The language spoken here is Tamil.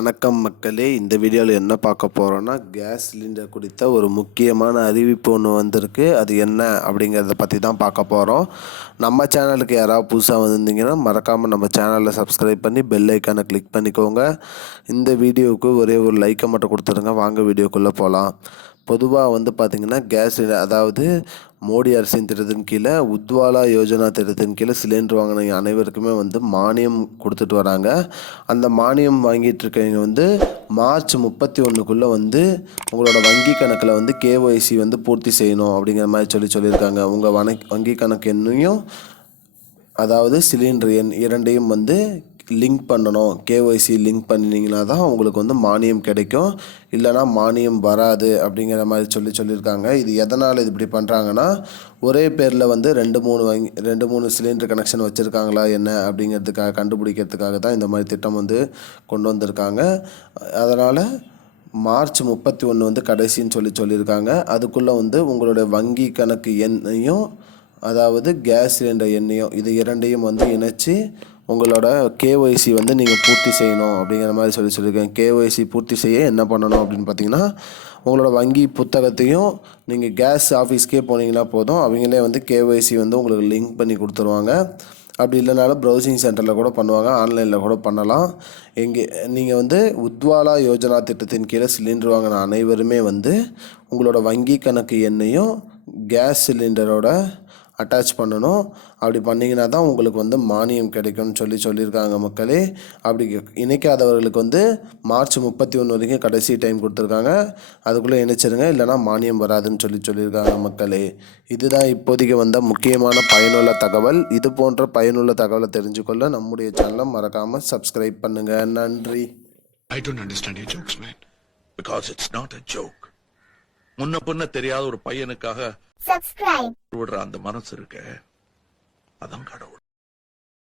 வணக்கம் மக்களே. இந்த வீடியோவில் என்ன பார்க்க போகிறோன்னா, கேஸ் சிலிண்டர் குறித்த ஒரு முக்கியமான அறிவிப்பு ஒன்று வந்திருக்கு. அது என்ன அப்படிங்கிறத பற்றி தான் பார்க்க போகிறோம். நம்ம சேனலுக்கு யாராவது புதுசாக வந்திருந்தீங்கன்னா மறக்காமல் நம்ம சேனலில் சப்ஸ்கிரைப் பண்ணி பெல் ஐக்கானை கிளிக் பண்ணிக்கோங்க. இந்த வீடியோவுக்கு ஒரே ஒரு லைக்கை மட்டும் கொடுத்துருங்க. வாங்க வீடியோக்குள்ளே போகலாம். பொதுவாக பார்த்திங்கன்னா கேஸ் அதாவது மோடி அரசின் திட்டத்தின் கீழே உத்வாலா யோஜனா திட்டத்தின் கீழே சிலிண்டர் வாங்கின அனைவருக்குமே மானியம் கொடுத்துட்டு வராங்க. அந்த மானியம் வாங்கிட்டு இருக்கவங்க மார்ச் 31க்குள்ளே உங்களோட வங்கி கணக்கில் கேஒய்சி பூர்த்தி செய்யணும் அப்படிங்கிற மாதிரி சொல்லியிருக்காங்க. உங்கள் வங்கி கணக்கு எண்ணையும் அதாவது சிலிண்டர் எண் இரண்டையும் லிங்க் பண்ணணும். கேஒய்சி லிங்க் பண்ணினீங்கன்னா தான் உங்களுக்கு மானியம் கிடைக்கும், இல்லைனா மானியம் வராது அப்படிங்கிற மாதிரி சொல்லியிருக்காங்க. இது எதனால் இது இப்படி பண்ணுறாங்கன்னா, ஒரே பேரில் 2-3 சிலிண்டர் கனெக்ஷன் வச்சுருக்காங்களா என்ன அப்படிங்கிறதுக்காக கண்டுபிடிக்கிறதுக்காக தான் இந்த மாதிரி திட்டம் கொண்டு வந்திருக்காங்க. அதனால் மார்ச் 31 கடைசின்னு சொல்லியிருக்காங்க. அதுக்குள்ளே உங்களுடைய வங்கி கணக்கு எண்ணையும் அதாவது கேஸ் சிலிண்டர் எண்ணையும் இது இரண்டையும் இணைச்சி உங்களோட கேஒய்சி நீங்கள் பூர்த்தி செய்யணும் அப்படிங்கிற மாதிரி சொல்லியிருக்கேன். கேஒய்சி பூர்த்தி செய்ய என்ன பண்ணணும் அப்படின்னு பார்த்தீங்கன்னா, உங்களோட வங்கி புத்தகத்தையும் நீங்கள் கேஸ் ஆஃபீஸ்க்கே போனீங்கன்னா போதும், அவங்களே கேஒய்சி உங்களுக்கு லிங்க் பண்ணி கொடுத்துருவாங்க. அப்படி இல்லைனாலும் ப்ரௌசிங் சென்டரில் கூட பண்ணுவாங்க, ஆன்லைனில் கூட பண்ணலாம். நீங்கள் உத்வாலா யோஜனா திட்டத்தின் கீழே சிலிண்டர் வாங்கின அனைவருமே உங்களோட வங்கி கணக்கு எண்ணையும் கேஸ் சிலிண்டரோட அட்டாச் பண்ணணும். அப்படி பண்ணிங்கன்னா தான் உங்களுக்கு மானியம் கிடைக்கும்னு சொல்லியிருக்காங்க மக்களே. அப்படி இணைக்காதவர்களுக்கு மார்ச் 31 வரைக்கும் கடைசி டைம் கொடுத்துருக்காங்க. அதுக்குள்ளே இணைச்சிருங்க, இல்லைனா மானியம் வராதுன்னு சொல்லியிருக்காங்க மக்களே. இதுதான் இப்போதைக்கு முக்கியமான பயனுள்ள தகவல். இது போன்ற பயனுள்ள தகவலை தெரிஞ்சுக்கொள்ள நம்முடைய சேனலை மறக்காமல் சப்ஸ்கிரைப் பண்ணுங்கள். நன்றி. I don't understand your jokes, man. Because it's not a joke. முன்ன பின்ன தெரியாத ஒரு பையனுக்காக விடுற அந்த மனசு இருக்க, அதான் கடவுள்.